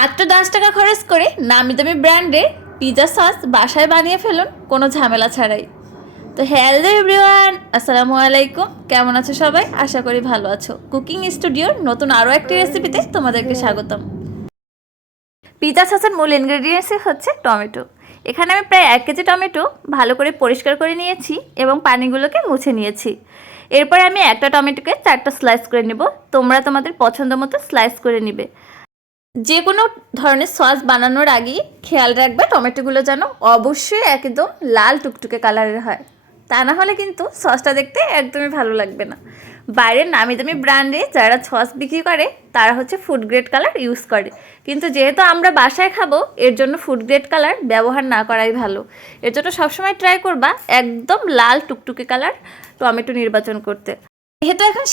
মাত্র 10 টাকা খরচ করে নামি দামি ব্র্যান্ডের পিৎজা সস বাসায় বানিয়ে ফেলুন কোনো ঝামেলা ছাড়াই। তো হ্যালো এভরিওয়ান, আসসালামু আলাইকুম। কেমন আছো সবাই? আশা করি ভালো আছো। কুকিং স্টুডিওর নতুন আরও একটি রেসিপিতে তোমাদেরকে স্বাগতম। পিৎজা সসের মূল ইনগ্রেডিয়েন্টসই হচ্ছে টমেটো। এখানে আমি প্রায় 1 কেজি টমেটো ভালো করে পরিষ্কার করে নিয়েছি এবং পানিগুলোকে মুছে নিয়েছি। এরপর আমি একটা টমেটোকে 4টা স্লাইস করে নেব। তোমরা তোমাদের পছন্দ মতো স্লাইস করে নিবে। যে কোনো ধরনের সস বানানোর আগেই খেয়াল রাখবে টমেটোগুলো যেন অবশ্যই একদম লাল টুকটুকে কালারের হয়, তা না হলে কিন্তু সসটা দেখতে একদমই ভালো লাগবে না। বাইরের নামি দামি ব্র্যান্ডে যারা সস বিক্রি করে তারা হচ্ছে ফুড গ্রেড কালার ইউজ করে, কিন্তু যেহেতু আমরা বাসায় খাবো এর জন্য ফুড গ্রেড কালার ব্যবহার না করাই ভালো। এর জন্য সবসময় ট্রাই করবা একদম লাল টুকটুকে কালার টমেটো নির্বাচন করতে। যেহেতু এখন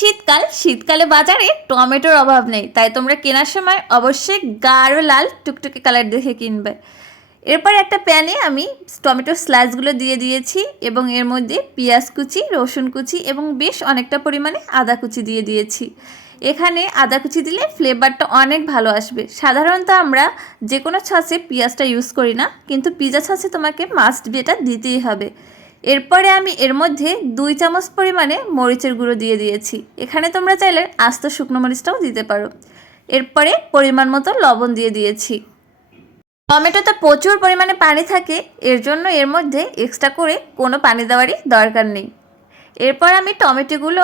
শীতকালে বাজারে টমেটোর অভাব নেই, তাই তোমরা কেনার সময় অবশ্যই গাঢ় লাল টুকটুকে কালার দেখে কিনবে। এরপর একটা প্যানে আমি টমেটোর স্লাইসগুলো দিয়ে দিয়েছি এবং এর মধ্যে পেঁয়াজ কুচি, রসুন কুচি এবং বেশ অনেকটা পরিমাণে আদা কুচি দিয়ে দিয়েছি। এখানে আদা কুচি দিলে ফ্লেভারটা অনেক ভালো আসবে। সাধারণত আমরা যে কোনো সসে পেঁয়াজটা ইউজ করি না, কিন্তু পিৎজা সসে তোমাকে মাস্ট বি এটা দিতেই হবে। এরপরে আমি এর মধ্যে 2 চামচ পরিমাণে মরিচের গুঁড়ো দিয়ে দিয়েছি। এখানে তোমরা চাইলে আস্ত শুকনো মরিচটাও দিতে পারো। এরপরে পরিমাণ মতো লবণ দিয়ে দিয়েছি। টমেটোতে প্রচুর পরিমাণে পানি থাকে, এর জন্য এর মধ্যে এক্সট্রা করে কোনো পানি দেওয়ারই দরকার নেই। এরপর আমি টমেটোগুলো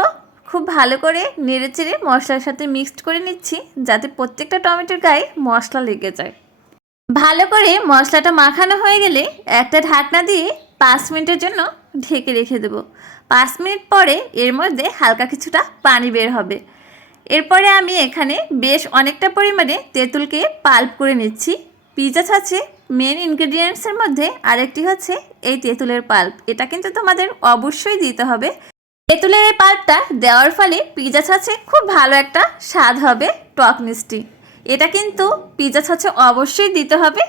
খুব ভালো করে নেড়েচেড়ে মশলার সাথে মিক্সড করে নিচ্ছি, যাতে প্রত্যেকটা টমেটোর গায়ে মশলা লেগে যায়। ভালো করে মশলাটা মাখানো হয়ে গেলে একটা ঢাকনা দিয়ে 5 মিনিটের জন্য ঢেকে রেখে দেবো। 5 মিনিট পরে এর মধ্যে হালকা কিছুটা পানি বের হবে। এরপরে আমি এখানে বেশ অনেকটা পরিমাণে তেঁতুলকে পাল্প করে নিচ্ছি। পিৎজা সসে মেন ইনগ্রেডিয়েন্টসের মধ্যে আরেকটি হচ্ছে এই তেঁতুলের পাল্প। এটা কিন্তু তোমাদের অবশ্যই দিতে হবে। তেঁতুলের এই পাল্পটা দেওয়ার ফলে পিৎজা সসে খুব ভালো একটা স্বাদ হবে, টক মিষ্টি। এটা কিন্তু পিৎজা সসে অবশ্যই দিতে হবে।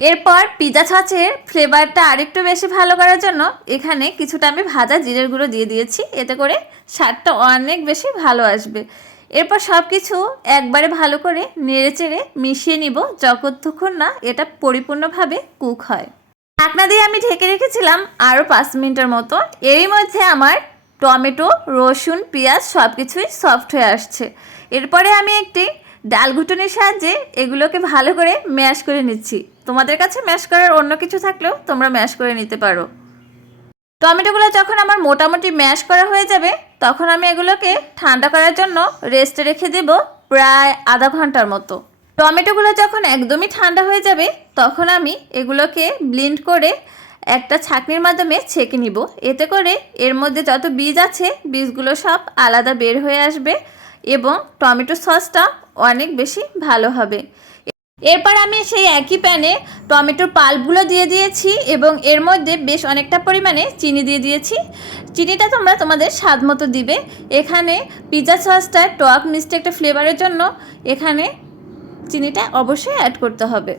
এরপর পিৎজা সসের ফ্লেভারটা আরেকটু বেশি ভালো করার জন্য এখানে কিছুটা আমি ভাজা জিরের গুঁড়ো দিয়ে দিয়েছি, এতে করে স্বাদটা অনেক বেশি ভালো আসবে। এরপর সব কিছু একবারে ভালো করে নেড়েচেড়ে মিশিয়ে নিব যতক্ষণ না এটা পরিপূর্ণভাবে কুক হয়। ঢাকনা দিয়ে আমি ঢেকে রেখেছিলাম আরও 5 মিনিটের মতো। এরই মধ্যে আমার টমেটো, রসুন, পেঁয়াজ সব কিছুই সফট হয়ে আসছে। এরপরে আমি একটি ডাল ঘুটনির সাহায্যে এগুলোকে ভালো করে ম্যাশ করে নিচ্ছি। তোমাদের কাছে ম্যাশ করার অন্য কিছু থাকলেও তোমরা ম্যাশ করে নিতে পারো। টমেটোগুলো যখন আমার মোটামুটি ম্যাশ করা হয়ে যাবে তখন আমি এগুলোকে ঠান্ডা করার জন্য রেস্টে রেখে দেব প্রায় আধা ঘন্টার মতো। টমেটোগুলো যখন একদমই ঠান্ডা হয়ে যাবে তখন আমি এগুলোকে ব্লেন্ড করে একটা ছাঁকনির মাধ্যমে ছেঁকে নিব। এতে করে এর মধ্যে যত বীজ আছে বীজগুলো সব আলাদা বের হয়ে আসবে এবং টমেটো সসটা অনেক বেশি ভালো হবে। এরপর আমি সেই একই প্যানে টমেটোর পাল্পগুলো দিয়ে দিয়েছি এবং এর মধ্যে বেশ অনেকটা পরিমাণে চিনি দিয়ে দিয়েছি। চিনিটা তোমরা তোমাদের স্বাদ মতো দিবে। এখানে পিৎজা সসটা টক মিষ্টি একটা ফ্লেভারের জন্য এখানে চিনিটা অবশ্যই অ্যাড করতে হবে।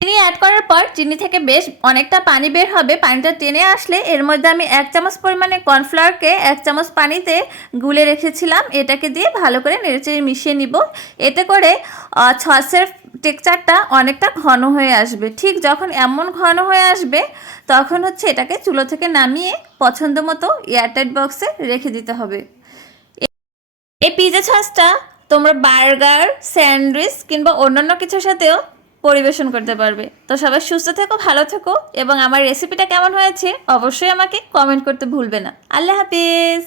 চিনি অ্যাড করার পর চিনি থেকে বেশ অনেকটা পানি বের হবে। পানিটা টেনে আসলে এর মধ্যে আমি 1 চামচ পরিমাণে কর্নফ্লাওয়ারকে 1 চামচ পানিতে গুলে রেখেছিলাম, এটাকে দিয়ে ভালো করে নেড়েচেড়ে মিশিয়ে নিব। এতে করে সসের টেক্সচারটা অনেকটা ঘন হয়ে আসবে। ঠিক যখন এমন ঘন হয়ে আসবে তখন হচ্ছে এটাকে চুলো থেকে নামিয়ে পছন্দ মতো এয়ারটাইট বক্সে রেখে দিতে হবে। এই পিৎজা সসটা তোমরা বার্গার, স্যান্ডউইচ কিংবা অন্যান্য কিছুর সাথেও পরিবেশন করতে পারবে। তো সবাই সুস্থ থেকো, ভালো থেকো এবং আমার রেসিপিটা কেমন হয়েছে অবশ্যই আমাকে কমেন্ট করতে ভুলবে না। আল্লাহ হাফিজ।